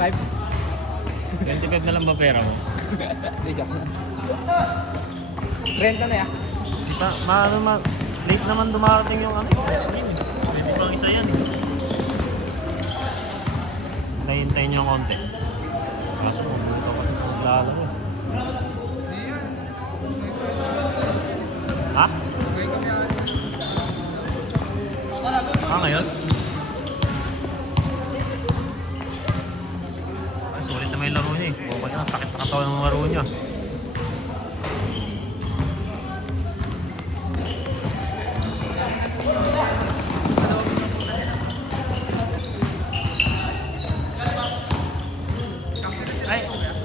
25? 25 na lang ba pera mo? Hindi, joke na. 30 na ya. Late naman dumarating yung ano, ice cream eh. Pwede pang isa yan eh. Hintayin nyo yung konti. Kaso kung hindi pa kasi maglalaro eh. Ha? Ngayon? Ay, sulit naman yung laro niya eh. Okay na, sakit sa katawan ng laro niya.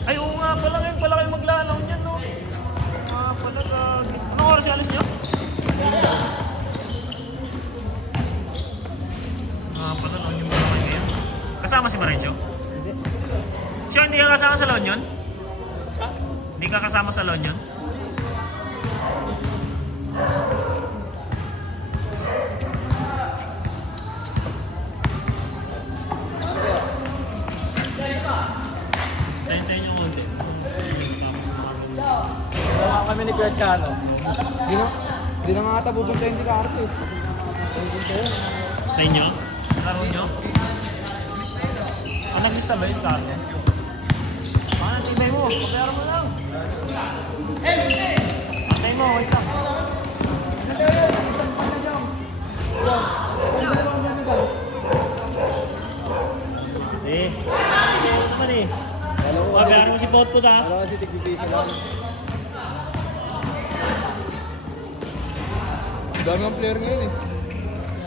Ay, oo nga pala ngayon pala kayo maglalaw niyan, no? Pala gagi. Anong oras yung alis niyo? Pala noon yung mga ngayon. Kasama si Marencio? Hindi. Siya, hindi ka kasama sa laon yun? Ha? Hindi ka kasama sa laon yun? Tayin yung konti. Wala kami ni Kuya Chano. Hindi na nga ata bubuntayin si Carto eh. Bubuntayin. Sa inyo? Laro nyo? Nag-lista ba yun, Carlo? Tibay mo, papayara mo lang. Antay mo, wait lang. Kasi, ito naman eh. Papayara mo si Potpot ha. Dalawa si Tigipisa lang. Dami ang player ngayon eh.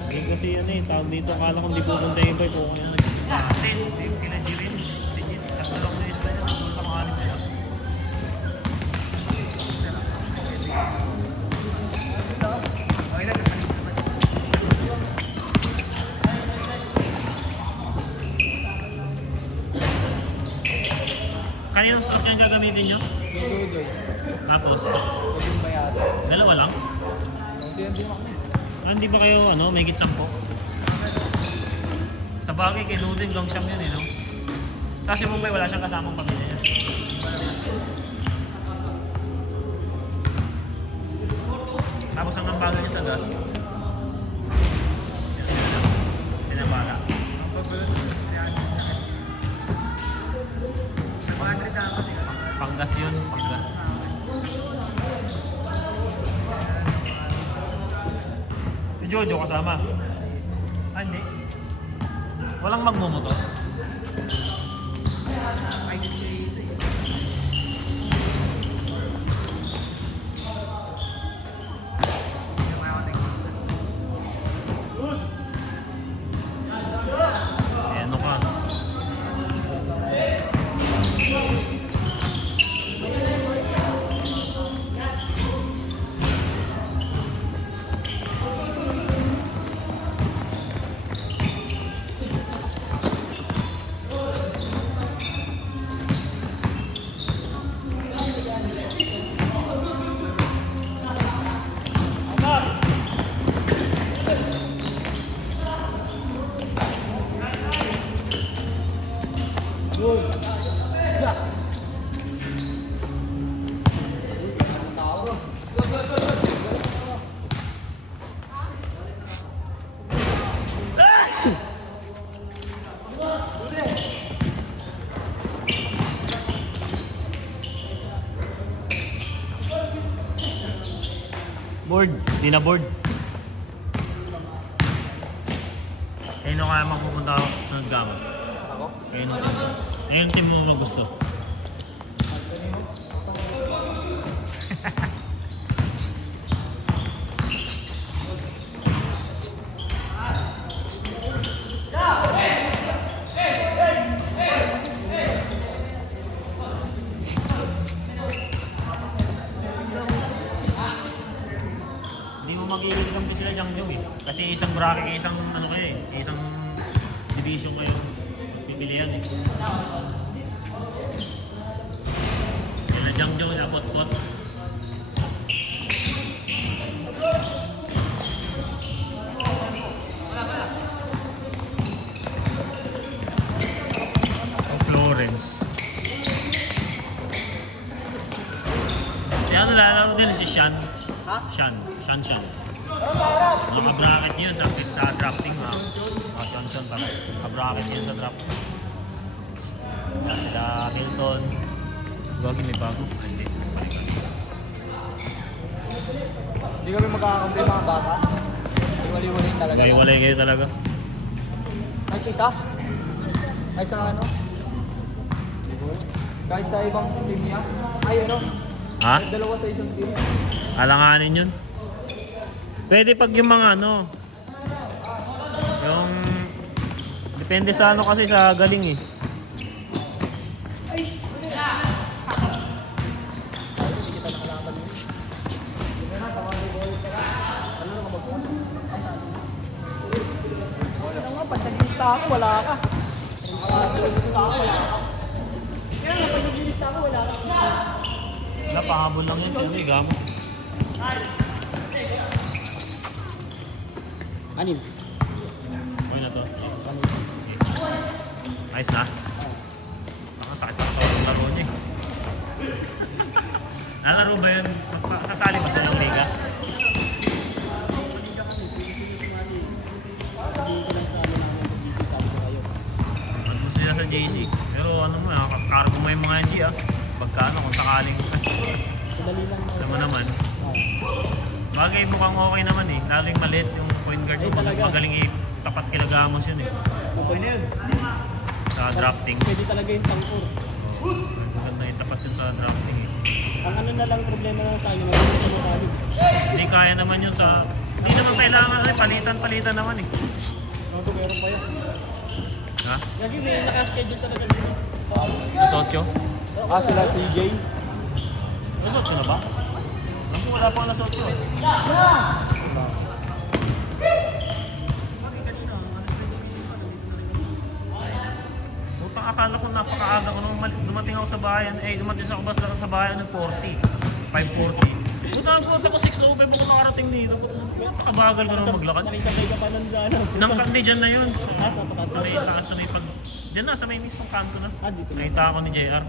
Hindi kasi ano eh, tawag dito, akala kong di pupunta yung boy po. Kaya nag-atin, hindi yung kinajirin. Legit, kasulong na isla niya, tulong na makalim siya. Kaninong sasakyan gagamitin nyo? Dudoy. Tapos, Pwedeng bayado. dalawa lang? Hindi mo kami. Hindi ba kayo, may higit 10? Sa bagay, kay Duding gang siyam yun eh, no? Kasi Mumbai, wala siyang kasamang pamilya niya. Tapos ang bago niya sa gas, pinabala. Panggas yun, panggas. Si Jojo kasama. Ah, hindi. Walang magmumotor. Eh, ano ka? Board, di na board. Ayun kaya magpupunta ako sa Gamas. Ako? Ayun ang team. Ayun ang team mo magusto. Hindi mo magiging kampi sila Jiangsu eh. Kasi isang bracket, isang ano kayo eh, isang division kayo pipilihan eh. Yan na Jiangsu na pot-pot. Yan, nalalaro din si Shan. Ha? Shan. Ano harap? Naka-bracket yun sa drafting ha. Shan pala. Naka-bracket yun sa drafting. Yan sila Milton. Gagi may bago. Hindi. Hindi kami magkakakampi mga bata. Wali-wali talaga. Walay kayo talaga. Kahit isa? Kahit sa ano? Kahit sa ibang team niya? Ay ano? Ha? Kahit dalawa sa isang team. Alanganin yun. Pwede pag yung mga ano. Yung... Depende sa ano kasi sa galing eh. Pag-lista ako, wala ka. Pag-lista ako, wala ka. Kaya nga, pag-lista ako, wala ka. Napahabol lang yun siya. Gamo. Anim. Okay na to. Ayos na. Nakasakit sa katawan ng laro niya eh. Nalaro ba yun? Sasali ba sa yung liga? Ano sila sa JC? Pero ano mo, cargo mo yung mga NG ah. Pagka ano, kung sakaling naman naman. Bagay mukhang okay naman eh. Lalo yung maliit yung point guard mo. Magaling tapat kila Gamos yun eh. Okay na yun. Sa drafting. Pwede talaga yung tangkor. Maganda yung tapat yun sa drafting eh. Ang ano na lang problema lang sa akin, sa mukha. Hindi kaya naman yun sa... Hindi naman kailangan eh. Palitan naman eh. Ito meron pa yun. Ha? Lagi may nakaschedule talaga dito. Alas 8? Sila CJ. Alas 8 na ba? Alam ko wala pa alas 8 eh. Putang akala ko napakaaga ko nung dumating ako sa bayan. Dumating ako basta sa bayan ng 40. 5:40. Putang ako 6:05 ako nakarating dito. Napakabagal ko nung maglakad. Nakisabay ka pa nun sa ano. Hindi dyan na yun. Sa taas. Sa may taas, sa may pag... Dyan na, sa may mismong kanto na. Dito. Nakita ako ni JR.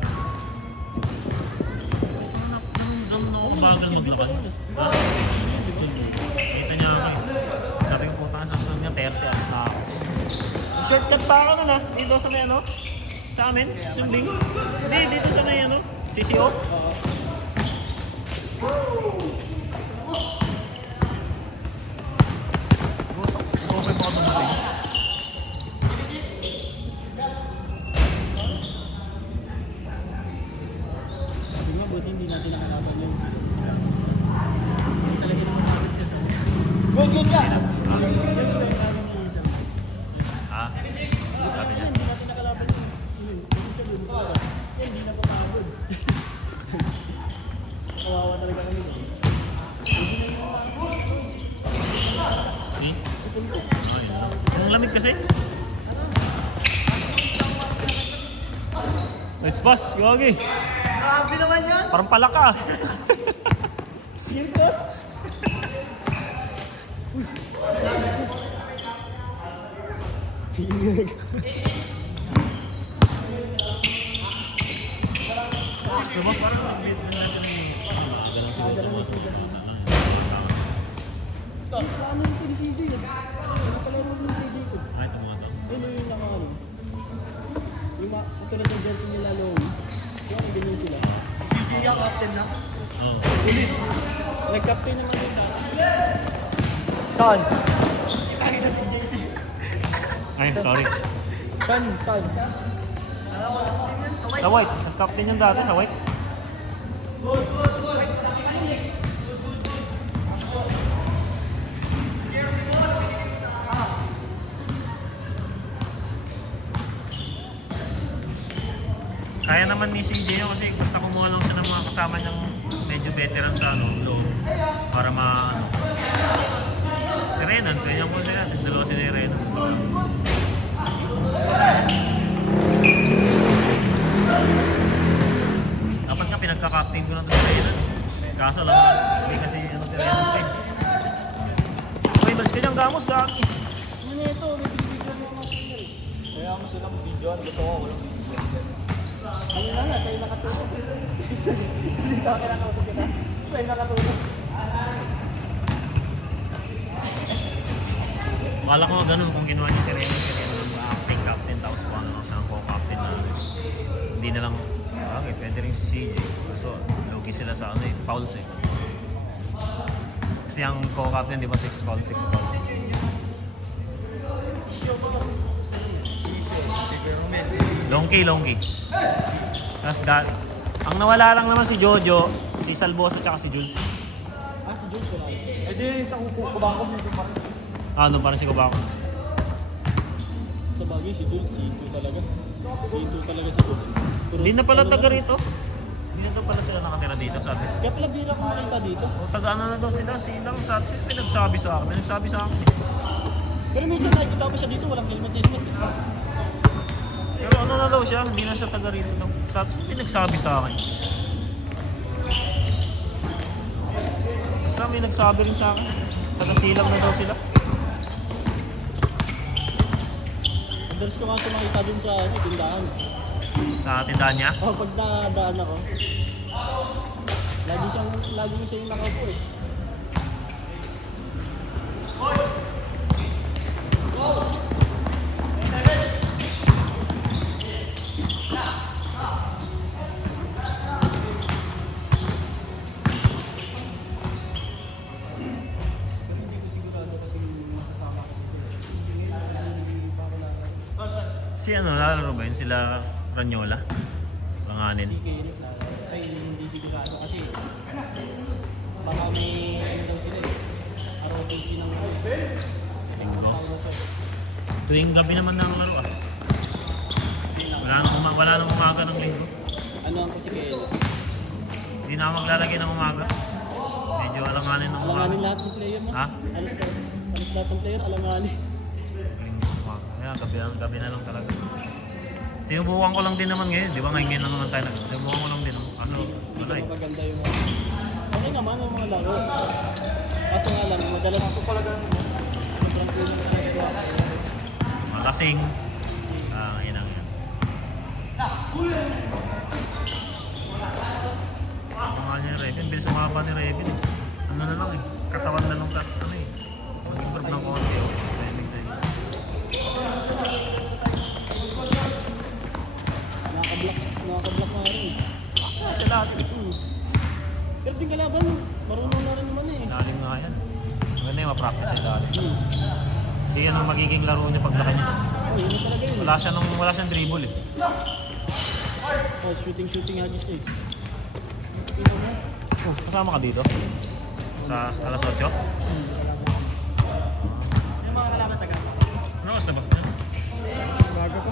Ganun ako bagal maglakad. Ha? Kita niya ako eh. Sabi ko puta sa susunod niya, 30 hours na ako. Shortcut pa ako nun ah. Dito sa may ano? Sa amin? Sunding? Hindi, dito sa may ano? CCO? So, okay pa ako dumating. Sabi nga, buti hindi natin nakakapan yun. Hindi talaga naman natin yun. Good ka! Ha? Sabi niya. Hindi natin nakalaban yun. Hindi na pagkabod. Kawawa talaga kami doon. See? Ang lamig kasi. Nice pass, Yogi. Grabe naman yan! Parang palaka. Kirkos? Gusto mo? Parang nag-beat na natin yung... Ganun siguro. Ano yung CJ yun? Ano pala yung CJ ko? Ay, ito mga to. Yun yung nakakano. Yung katulad ng jersey nila Lowy. Yung ang ganyan sila. CJ yung captain na? Oo. Ulit. Nag-captain naman yung Saan? Nakita si JC. Ay, sorry. Saan? Saan? Sa white. Sa captain yung dati, sa white. Kaya naman ni CJ yun kasi basta kumuha lang siya ng mga kasama niyang medyo veteran sa ano, low para si Renan, kaya po siya, tapos dalawa si Renan. Dapat nga pinagka-captain ko lang ito si Renan. Kaso lang, hindi kasi ano si Renan pa eh. Uy, bas kanyang gamos, gaki. Ano ito? May video mo mga singer. Kaya mo silang video. Gusto ko walang video. Ano na nga, tayo nakatulog. Hindi ka kailangan ko kita. Sa'yo nakatulog. Akala ko ganun kung ginawa niya si Remy ng acting captain tapos kung ano siyang co-captain na hindi na lang okay, pwede rin si CJ. So, lugi sila sa ano eh, fouls eh. Kasi ang co-captain di ba 6 fouls, 6 fouls. Long key. Tapos ang nawala lang naman si Jojo, si Salbosa at si Jules. Ah, si Jules wala. Eh di sa kubako mo pa rin. Ano parang si Kubako. Sa bagay si Jules, C2 talaga. C2 talaga si Jules. Pero, Hindi na pala ano taga lang, rito. Hindi na daw pala sila nakatira dito, sabi. Kaya pala bira ko makita dito. O taga ano na daw sila, silang sabi, pinagsabi sa akin. Pinagsabi sa akin. Pero minsan nakikita ko siya dito, walang helmet. Pero ano na daw siya, hindi na siya taga rito daw. Sabi, pinagsabi sa akin. Basta may nagsabi rin sa akin. Taga silang na daw sila. Madalas ko nga siya makita dun sa tindahan. Sa tindahan niya. Oh, pag nadaan ako, lagi siya yung nakaupo eh. Si ano, lalaro ba yun? Sila Ranyola? Langanin. Ay, hindi sigurado kasi baka may ano daw sila eh. ROTC ng Linggo. Tuwing gabi naman na ang laro ah. Wala nang umaga ng linggo. Ano ang kasi kayo? Hindi na ako maglalagay ng umaga. Medyo alanganin ng umaga. Alanganin lahat ng player mo? Ha? Alis lahat ng player, alanganin. Linggo umaga. Kaya gabi na lang talaga. Sinubukan ko lang din naman ngayon. Di ba ngayon lang naman tayo nag sinubukan ko lang din. Kaso wala eh. Maganda yung okay naman ang mga laro. Kaso nga lang, madalas ko pala ganun. Sobrang clean ng ginagawa ko. Makasing. Inang yan. Mahal niya yung Revin. Bilis umaba ni Revin eh. Ano na lang eh. Katawan na lang tas ano eh. Mag-improve ng konti oh. Revin din. Nakaka-block nga rin. Kasi na sila ate. Pero din kalaban, marunong na rin naman eh. Lalim nga yan. Maganda yung ma-practice yung dali. Kasi yan ang magiging laro niya paglaki niya. Oh, yun na talaga yun. Wala siyang dribble eh. Oh, shooting hagis eh. Oh, kasama ka dito? Sa alas 8? Yung mga kalaban taga. Ano oras na ba? Bago ko.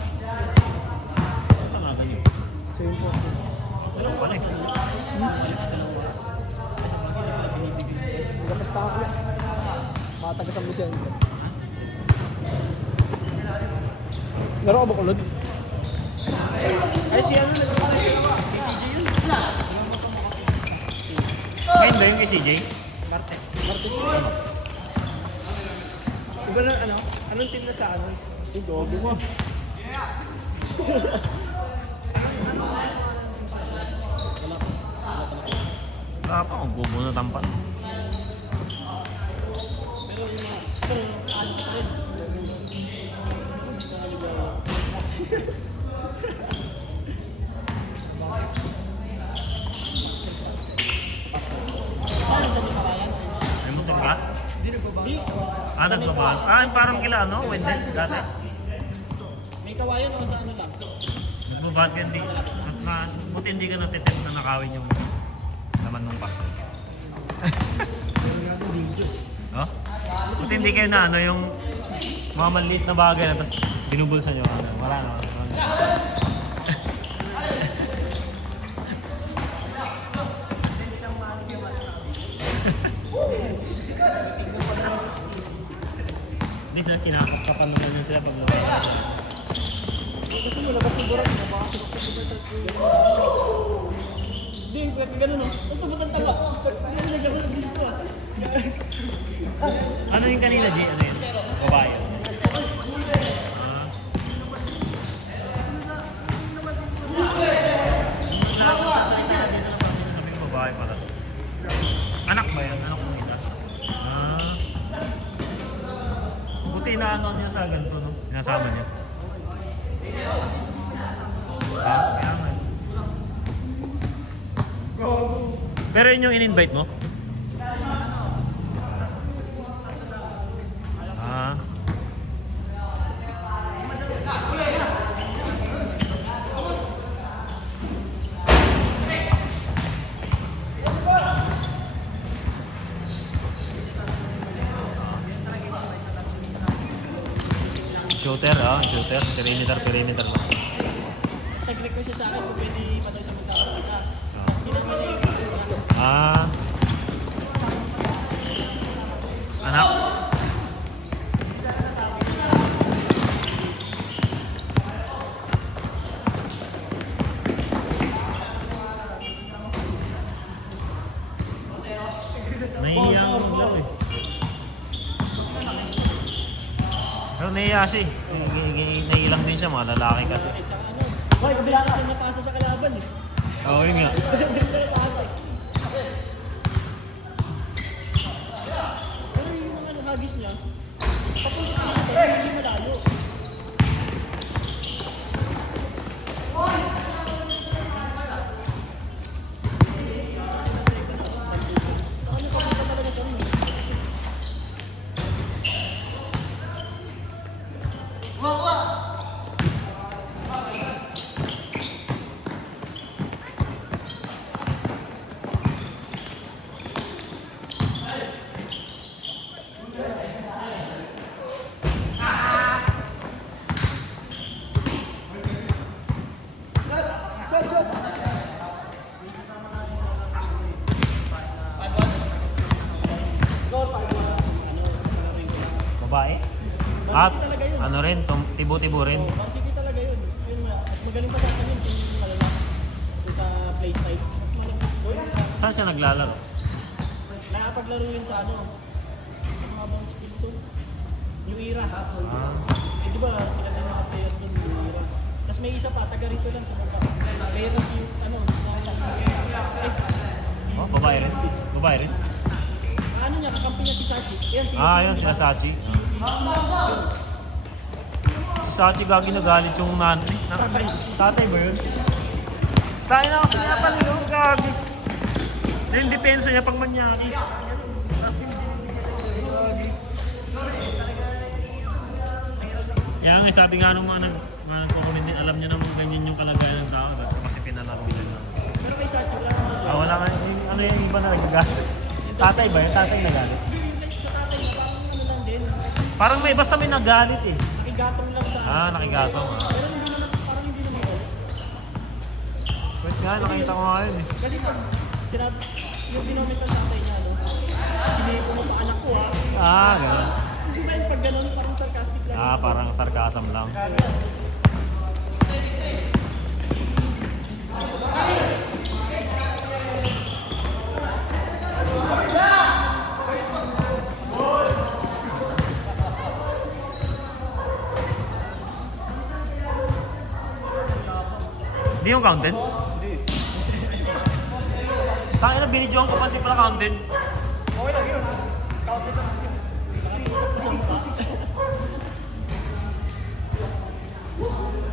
Tanagan niyo. So yun po. Alam pala eh. Kapasta ako. Mga taga San Vicente. Laro ka ba kulod? Ay si ano nag-CJ yun? Ngayon ba yung kay CJ? Martes yun. Iba na ano? Anong team na sa ano? Yung gogo mo. Wala pa akong bubo na tampan. Pero yung mga... May motor ka? Di. Nagbabaan. Yung parang kila ano? Wendell dati. May kawayan o sa ano lang? Nagbabaan ka hindi. Buti hindi ka natitip na nakawin yung laman ng box. Oh? Buti hindi kayo na ano yung mga maliit na bagay na tapos binubulsa nyo. Ano, wala na. Hindi sila kinakapapan naman yun sila pag lumabas. Kasi nilabas ng burak na baka sinuksa sa Hindi, pwede ganun o. Ito ba't ang taba? Hindi mo naglabas dito ah. Ano yung kanina, G? Ano yun? Babae. Sabi ko babae pala. Anak ba yan? Anak mo nila? Ah. Buti na ano niya sa ganito, no? Sinasama niya. Ah, kaya nga. Pero yun yung in-invite mo? Ah. Shooter, shooter. Perimeter lang. Nag-request ko siya sa akin kung pwede pa daw siya magsama isa. Sino ba yung Ah. Anak. Nahihiya ako maglaro eh. Pero nahihiya siya eh. Naiilang din siya, mga lalaki kasi. tsaka ano? Boy, kabila kasi napasa sa kalaban eh. Oo, yun nga. Hindi ko napasa eh. Pero yung mga hagis niya, papunta siya, hindi malayo. Ano papunta talaga siya rin? Babae? At ano rin, tibo-tibo rin. Varsity talaga yun. Yun nga, mas magaling pa sa akin yun kung malala. Kung sa play side. Mas malakas ko yun. Saan siya naglalaro? Nakapaglaro yun sa ano. Ano nga bang skill to? New Era. Ah. Eh di ba sila din mga player dun, New Era. Tapos may isa pa, taga rito lang sa baba. Player ng ano, Oh, babae rin. Babae rin. ano niya, kakampi niya si Sachi. Ayan, Ah, yun, sila Sachi. Si Sachi gagi nagalit yung nanay. Tatay ba yun? Tayo na kasi napan yun, gagi. Yung depensa niya pag manyakis. Kaya nga, sabi nga nung mga nagkukunin din, alam niya naman ganyan yung kalagayan ng tao. Kasi pinalaro nila na. Pero kay Sachi wala naman. Ah, wala nga, ano yung iba na nagagalit. Tatay ba yun? Tatay nagalit? Sa tatay niya, parang ano lang din. Parang may, basta may nagalit eh. Nakigatong lang sa... Ah, nakigatong. Pero hindi naman, parang hindi naman ako. Wait nga, nakita ko nga yun eh. Kasi pag sinabi, yung binomit ng tatay niya, no? Sinabi ko mo pa anak ko ha. Ah, gano'n. Kasi ba yung pag ganun, parang sarcastic lang. Ah, parang sarcasm lang. Hindi yung counted? Hindi. Tangin na, binidyoan ko pa, hindi pala counted. Okay lang yun ha. Counted lang. Baka